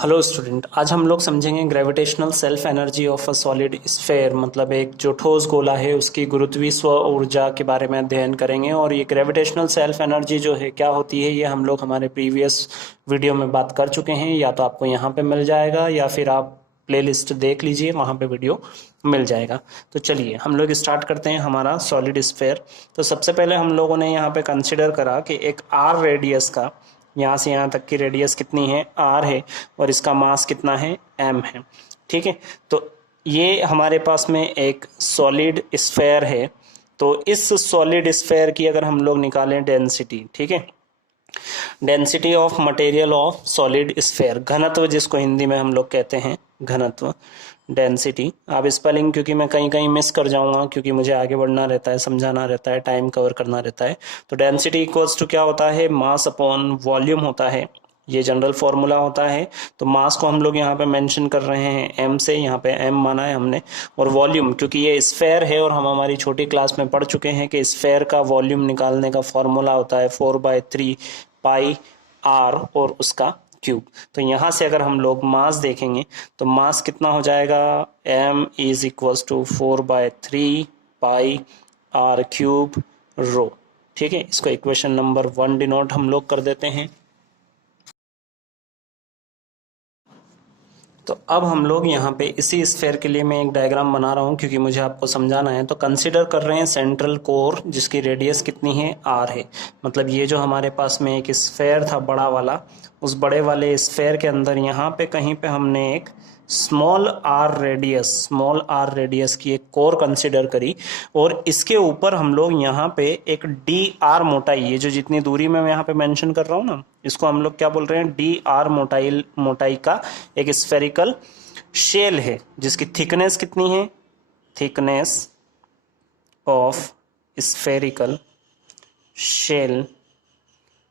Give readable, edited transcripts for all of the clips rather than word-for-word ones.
Hello student, आज हम लोग समझेंगे gravitational self energy of a solid sphere. मतलब एक जो ठोस गोला है उसकी गुरुत्वीय ऊर्जा के बारे में अध्ययन करेंगे। और ये ग्रेविटेशनल सेल्फ एनर्जी जो है क्या होती है, ये हम लोग हमारे प्रीवियस वीडियो में बात कर चुके हैं। या तो आपको यहाँ पे मिल जाएगा या फिर आप प्लेलिस्ट देख लीजिए, वहाँ पे वीडियो मिल जाएगा। तो चलिए हम लोग स्टार्ट करते हैं हमारा सॉलिड स्फेयर। तो सबसे पहले हम लोगों ने यहाँ पे कंसिडर करा कि एक आर रेडियस का, यहाँ से यहाँ तक की रेडियस कितनी है, आर है, और इसका मास कितना है, एम है। ठीक है, तो ये हमारे पास में एक सॉलिड स्फेयर है। तो इस सॉलिड स्फेयर की अगर हम लोग निकालें डेंसिटी, ठीक है, density of material of solid sphere, घनत्व जिसको हिंदी में हम लोग कहते हैं घनत्व, डेंसिटी। आप स्पेलिंग क्योंकि मैं कहीं कहीं मिस कर जाऊंगा, क्योंकि मुझे आगे बढ़ना रहता है, समझाना रहता है, टाइम कवर करना रहता है। तो डेंसिटी इक्वल्स टू क्या होता है, मास अपॉन वॉल्यूम होता है। ये जनरल फॉर्मूला होता है। तो मास को हम लोग यहाँ पे मेंशन कर रहे हैं एम से, यहाँ पे एम माना है हमने। और वॉल्यूम, क्योंकि ये स्फेयर है और हम हमारी छोटी क्लास में पढ़ चुके हैं कि स्फेयर का वॉल्यूम निकालने का फॉर्मूला होता है 4/3 पाई आर और उसका क्यूब। तो यहाँ से अगर हम लोग मास देखेंगे तो मास कितना हो जाएगा, m is equals to 4/3 pi r cube rho. ठीक है, इसको इक्वेशन नंबर 1 डिनोट हम लोग कर देते हैं। तो अब हम लोग यहाँ पे इसी स्फेयर के लिए मैं एक डायग्राम बना रहा हूँ, क्योंकि मुझे आपको समझाना है। तो कंसीडर कर रहे हैं सेंट्रल कोर, जिसकी रेडियस कितनी है, आर है। मतलब ये जो हमारे पास में एक स्फेयर था बड़ा वाला, उस बड़े वाले स्फेयर के अंदर यहाँ पे कहीं पे हमने एक स्मॉल आर रेडियस की एक कोर कंसिडर करी। और इसके ऊपर हम लोग यहाँ पे एक डी आर मोटाई, ये जो जितनी दूरी में मैं यहाँ पे मेंशन कर रहा हूँ ना, इसको हम लोग क्या बोल रहे हैं, डी आर मोटाई का एक स्फेरिकल शेल है, जिसकी थिकनेस कितनी है, थिकनेस ऑफ स्फेरिकल शेल,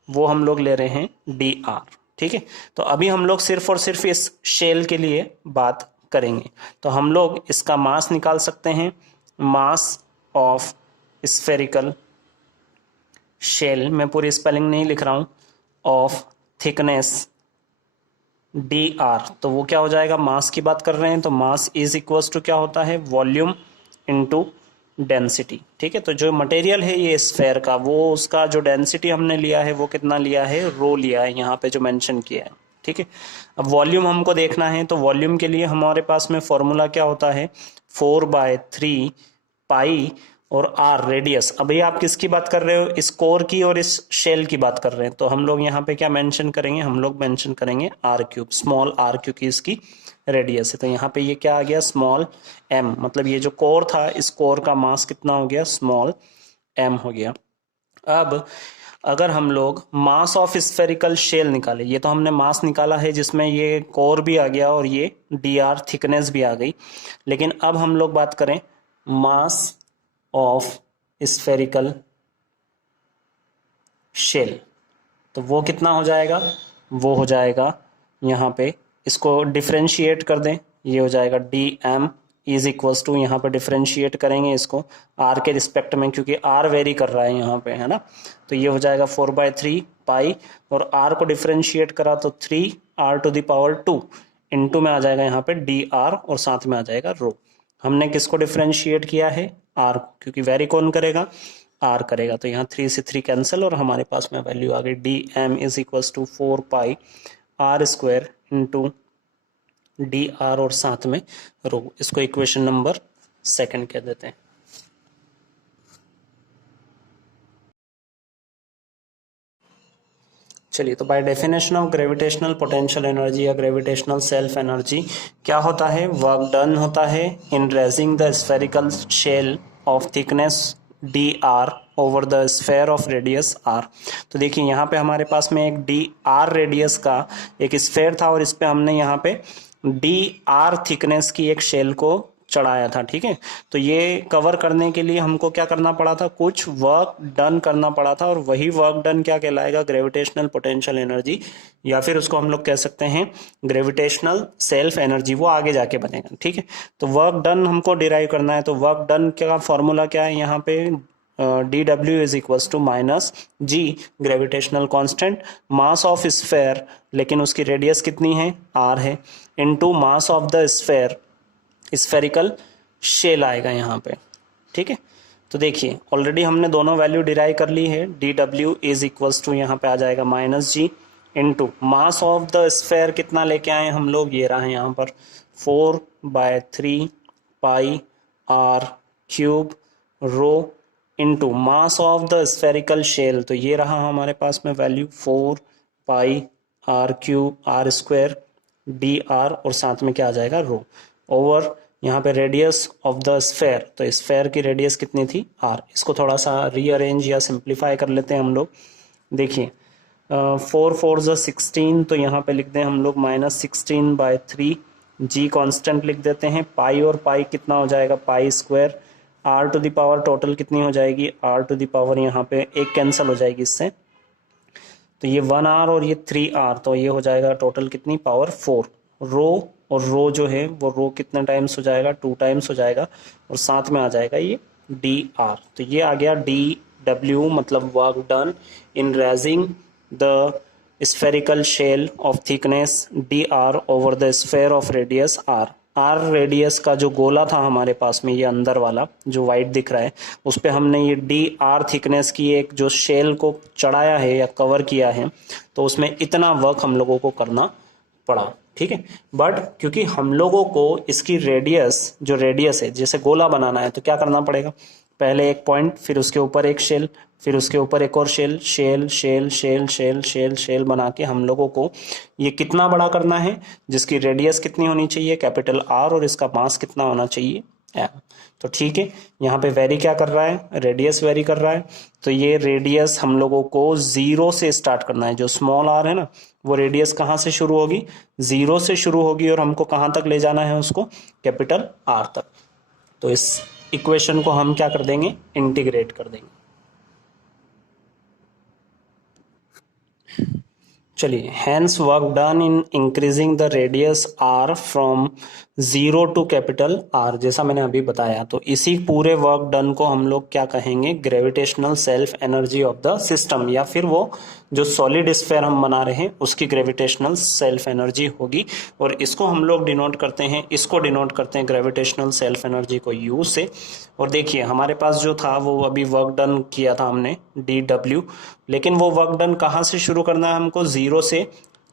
वो हम लोग ले रहे हैं डी आर। ठीक है, तो अभी हम लोग सिर्फ और सिर्फ इस शेल के लिए बात करेंगे। तो हम लोग इसका मास निकाल सकते हैं, मास ऑफ स्फेरिकल शेल, मैं पूरी स्पेलिंग नहीं लिख रहा हूं, ऑफ थिकनेस डी आर। तो वो क्या हो जाएगा, मास की बात कर रहे हैं तो मास इज इक्वल्स टू क्या होता है, वॉल्यूम इनटू डेंसिटी। ठीक है, तो जो मटेरियल है ये स्फेयर का, वो उसका जो डेंसिटी हमने लिया है वो कितना लिया है, रो लिया है, यहाँ पे जो मेंशन किया है। ठीक है, अब वॉल्यूम हमको देखना है। तो वॉल्यूम के लिए हमारे पास में फॉर्मूला क्या होता है, 4/3 पाई और आर रेडियस। अभी आप किसकी बात कर रहे हो, इस कोर की और इस शेल की बात कर रहे हैं। तो हम लोग यहाँ पे क्या मेंशन करेंगे, हम लोग मेंशन करेंगे आर क्यूब, स्मॉल आर, क्योंकि इसकी रेडियस है। तो यहाँ पे ये क्या आ गया, स्मॉल एम। मतलब ये जो कोर था, इस कोर का मास कितना हो गया, स्मॉल एम हो गया। अब अगर हम लोग मास ऑफ स्फेरिकल शेल निकाले, ये तो हमने मास निकाला है जिसमें ये कोर भी आ गया और ये डी आर थिकनेस भी आ गई। लेकिन अब हम लोग बात करें मास ऑफ स्फेरिकल शेल, तो वो कितना हो जाएगा, वो हो जाएगा यहाँ पे, इसको डिफ्रेंशिएट कर दें, ये हो जाएगा D M is equals to, यहाँ पे डिफ्रेंशिएट करेंगे इसको आर के रिस्पेक्ट में, क्योंकि आर वेरी कर रहा है यहाँ पे, है ना। तो ये हो जाएगा 4/3 पाई, और आर को डिफ्रेंशिएट करा तो 3r⁻², इनटू में आ जाएगा यहाँ पे डी आर, और साथ में आ जाएगा रो। हमने किसको डिफ्रेंशिएट किया है, आर, क्योंकि वेरी कौन करेगा, आर करेगा। तो यहाँ 3 से 3 कैंसिल, और हमारे पास में वैल्यू आ गई D M is equals to 4πr² into D are और साथ में रो। इसको इक्वेशन नंबर 2 कह देते हैं। चलिए, तो by definition of gravitational potential energy या ग्रेविटेशनल सेल्फ एनर्जी क्या होता है, वर्क डन होता है in raising the spherical shell of thickness D R over the sphere of radius R. तो देखिए यहाँ पे हमारे पास में एक डी आर रेडियस का एक स्फेयर था, और इस पे हमने यहाँ पे डी आर थिकनेस की एक शेल को चढ़ाया था। ठीक है, तो ये कवर करने के लिए हमको क्या करना पड़ा था, कुछ वर्क डन करना पड़ा था, और वही वर्क डन क्या कहलाएगा, ग्रेविटेशनल पोटेंशियल एनर्जी, या फिर उसको हम लोग कह सकते हैं ग्रेविटेशनल सेल्फ एनर्जी, वो आगे जाके बनेगा। ठीक है, तो वर्क डन हमको डिराइव करना है। तो वर्क डन का फॉर्मूला क्या है, यहाँ पे D W is equals to minus G gravitational constant, mass of sphere लेकिन उसकी रेडियस कितनी है आर है, into mass of the sphere, spherical shell आएगा यहाँ पे। ठीक है, तो देखिए ऑलरेडी हमने दोनों वैल्यू डिराइव कर ली है। D W is equals to यहाँ पे आ जाएगा minus G into mass of the sphere कितना लेके आए हम लोग, ये रहा है यहाँ पर 4/3 pi r cube rho into mass of the spherical shell, तो ये रहा हमारे पास में value 4 pi r cube r square d are और साथ में क्या आ जाएगा रो ओवर यहाँ पे रेडियस ऑफ द स्फेयर, तो स्फेयर की रेडियस कितनी थी आर। इसको थोड़ा सा रीअरेंज या सिंप्लीफाई कर लेते हैं हम लोग। देखिए 4 4 16, तो यहाँ पे लिख दें हम लोग -16/3, जी कांस्टेंट लिख देते हैं, पाई और पाई कितना हो जाएगा pi square, are to the power total कितनी हो जाएगी आर टू द पावर, यहाँ पे एक कैंसिल हो जाएगी इससे, तो ये 1r और ये 3r, तो ये हो जाएगा टोटल कितनी पावर 4। रो और रो जो है वो रो कितने टाइम्स हो जाएगा 2 टाइम्स हो जाएगा और साथ में आ जाएगा ये डी आर, तो ये आ गया डी डब्ल्यू मतलब work done in raising the spherical shell of thickness dr over the sphere of radius r। r radius का जो गोला था हमारे पास में, ये अंदर वाला जो वाइट दिख रहा है, उस पे हमने ये dr थिकनेस की एक जो शेल को चढ़ाया है या कवर किया है, तो उसमें इतना वर्क हम लोगों को करना पड़ा। ठीक है, बट क्योंकि हम लोगों को इसकी रेडियस जो रेडियस है, जैसे गोला बनाना है तो क्या करना पड़ेगा, पहले एक पॉइंट, फिर उसके ऊपर एक शेल, फिर उसके ऊपर एक और shell, shell shell shell shell shell shell बना के हम लोगों को ये कितना बड़ा करना है, जिसकी रेडियस कितनी होनी चाहिए कैपिटल आर और इसका मास कितना होना चाहिए एम। तो ठीक है, यहाँ पे वेरी क्या कर रहा है, रेडियस वेरी कर रहा है, तो ये रेडियस हम लोगों को 0 से स्टार्ट करना है। जो स्मॉल आर है ना, वो रेडियस कहाँ से शुरू होगी 0 से शुरू होगी और हमको कहाँ तक ले जाना है उसको कैपिटल आर तक। तो इस इक्वेशन को हम क्या कर देंगे इंटीग्रेट कर देंगे। चलिए, hence work done in increasing the radius R from 0 to capital R, जैसा मैंने अभी बताया, तो इसी पूरे वर्क डन को हम लोग क्या कहेंगे gravitational self energy of the system, या फिर वो जो सॉलिड स्फीयर हम बना रहे हैं उसकी ग्रेविटेशनल सेल्फ एनर्जी होगी। और इसको हम लोग डिनोट करते हैं, इसको डिनोट करते हैं ग्रेविटेशनल सेल्फ एनर्जी को यू से। और देखिए हमारे पास जो था वो अभी वर्क डन किया था हमने डी डब्ल्यू, लेकिन वो वर्क डन कहाँ से शुरू करना है हमको 0 से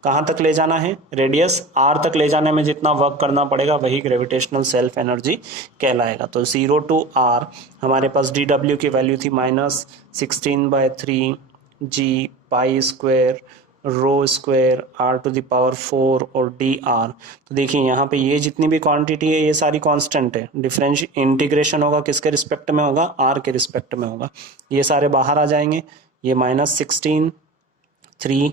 कहाँ तक ले जाना है, रेडियस आर तक ले जाने में जितना वर्क करना पड़ेगा वही ग्रेविटेशनल सेल्फ एनर्जी कहलाएगा। तो 0 टू आर हमारे पास डी डब्ल्यू की वैल्यू थी -16/3 G pi square rho square are to the power 4 और डी आर। तो देखिए यहाँ पे ये जितनी भी क्वांटिटी है ये सारी कांस्टेंट है, डिफरेंस इंटीग्रेशन होगा किसके रिस्पेक्ट में होगा आर के रिस्पेक्ट में होगा, ये सारे बाहर आ जाएंगे, ये -16 3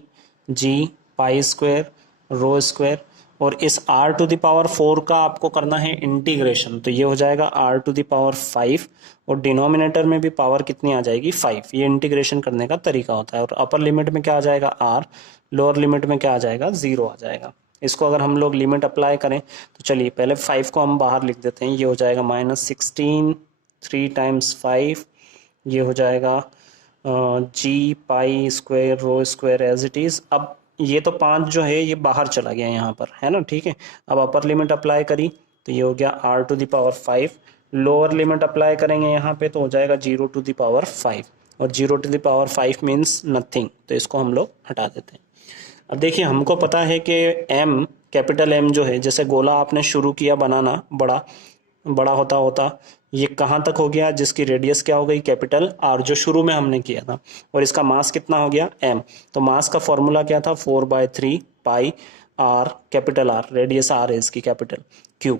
जी पाई स्क्वायर रो स्क्वायर और इस r टू द पावर 4 का आपको करना है इंटीग्रेशन, तो ये हो जाएगा r टू द पावर 5 और डिनोमिनेटर में भी पावर कितनी आ जाएगी 5। ये इंटीग्रेशन करने का तरीका होता है। और अपर लिमिट में क्या आ जाएगा r, लोअर लिमिट में क्या आ जाएगा 0 आ जाएगा। इसको अगर हम लोग लिमिट अप्लाई करें तो चलिए पहले 5 को हम बाहर लिख देते हैं, ये हो जाएगा -16 3 टाइम्स 5, ये हो जाएगा G pi square rho square as it is. अब ये तो 5 जो है ये बाहर चला गया यहाँ पर, है ना, ठीक है। अब अपर लिमिट अप्लाई करी तो ये हो गया r to the power 5, lower limit apply करेंगे यहाँ पे तो हो जाएगा 0 टू द पावर 5 और 0 to the power 5 means nothing, तो इसको हम लोग हटा देते हैं। अब देखिए हमको पता है कि m कैपिटल M जो है, जैसे गोला आपने शुरू किया बनाना बड़ा होता होता ये कहाँ तक हो गया, जिसकी रेडियस क्या हो गई कैपिटल R, जो शुरू में हमने किया था, और इसका मास कितना हो गया m। तो मास का फॉर्मूला क्या था 4/3 पाई r capital R, radius R है इसकी कैपिटल Q।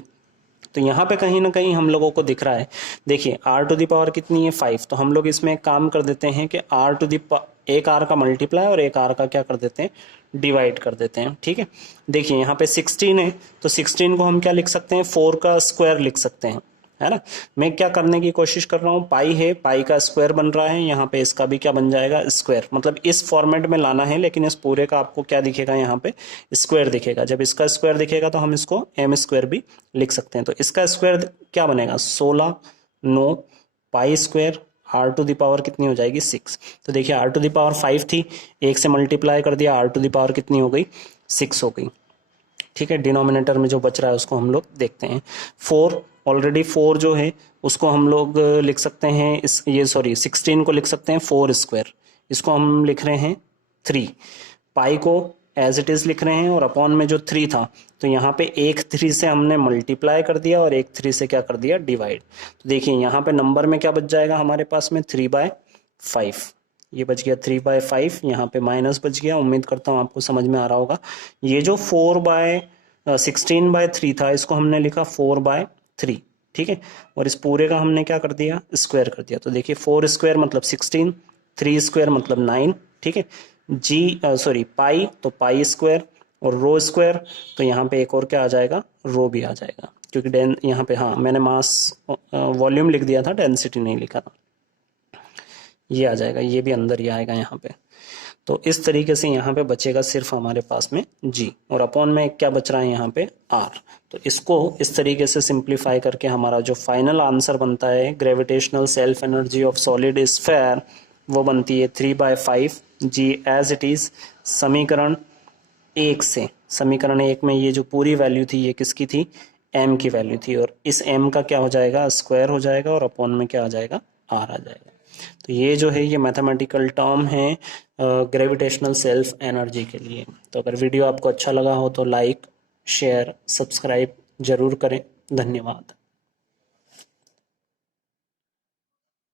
तो यहाँ पे कहीं ना कहीं हम लोगों को दिख रहा है, देखिए r टू द पावर कितनी है 5, तो हम लोग इसमें एक काम कर देते हैं कि r टू द एक r का मल्टीप्लाई और एक r का क्या कर देते हैं डिवाइड कर देते हैं, ठीक है। देखिए यहाँ पे 16 है तो 16 को हम क्या लिख सकते हैं 4 का स्क्वायर लिख सकते हैं, है ना। मैं क्या करने की कोशिश कर रहा हूँ, पाई है, पाई का स्क्वायर बन रहा है, यहाँ पे इसका भी क्या बन जाएगा स्क्वायर, मतलब इस फॉर्मेट में लाना है, लेकिन इस पूरे का आपको क्या दिखेगा यहाँ पे स्क्वायर दिखेगा। जब इसका स्क्वायर दिखेगा तो हम इसको m स्क्वायर भी लिख सकते हैं। तो इसका स्क्वायर क्या बनेगा 16 9 pi square are to the power कितनी हो जाएगी 6। तो देखिए आर टू द पावर 5 थी, 1 से मल्टीप्लाई कर दिया, आर टू द पावर कितनी हो गई 6 हो गई। ठीक है, डिनोमिनेटर में जो बच रहा है उसको हम लोग देखते हैं। 4 ऑलरेडी 4 जो है उसको हम लोग लिख सकते हैं, इस ये सॉरी 16 को लिख सकते हैं 4 स्क्वायर, इसको हम लिख रहे हैं 3। पाई को एज इट इज लिख रहे हैं और अपॉन में जो 3 था तो यहाँ पे एक 3 से हमने मल्टीप्लाई कर दिया और एक 3 से क्या कर दिया डिवाइड। तो देखिए यहाँ पे नंबर में क्या बच जाएगा हमारे पास में 3/5, ये बच गया 3/5, यहाँ पे माइनस बच गया। उम्मीद करता हूँ आपको समझ में आ रहा होगा। ये जो 16/3 था इसको हमने लिखा 4/3, ठीक है, और इस पूरे का हमने क्या कर दिया स्क्वायर कर दिया। तो देखिए 4 स्क्वायर मतलब 16, 3 स्क्वायर मतलब 9, ठीक है, पाई तो पाई स्क्वायर और रो स्क्वायर, तो यहाँ पे एक और क्या आ जाएगा रो भी आ जाएगा, क्योंकि यहाँ पे हाँ मैंने मास वॉल्यूम लिख दिया था, डेंसिटी नहीं लिखा था। ये आ जाएगा, ये भी अंदर ही आएगा यहाँ पे। तो इस तरीके से यहाँ पे बचेगा सिर्फ हमारे पास में जी, और अपॉन में क्या बच रहा है यहाँ पे आर। तो इसको इस तरीके से सिंप्लीफाई करके हमारा जो फाइनल आंसर बनता है gravitational self energy of solid sphere, वो बनती है 3/5 जी एज इट इज। समीकरण 1 से, समीकरण 1 में ये जो पूरी वैल्यू थी ये किसकी थी m की वैल्यू थी, और इस m का क्या हो जाएगा स्क्वायर हो जाएगा और अपॉन में क्या आ जाएगा r आ जाएगा। तो ये जो है ये मैथमेटिकल टर्म है ग्रेविटेशनल सेल्फ एनर्जी के लिए। तो अगर वीडियो आपको अच्छा लगा हो तो लाइक शेयर सब्सक्राइब जरूर करें। धन्यवाद।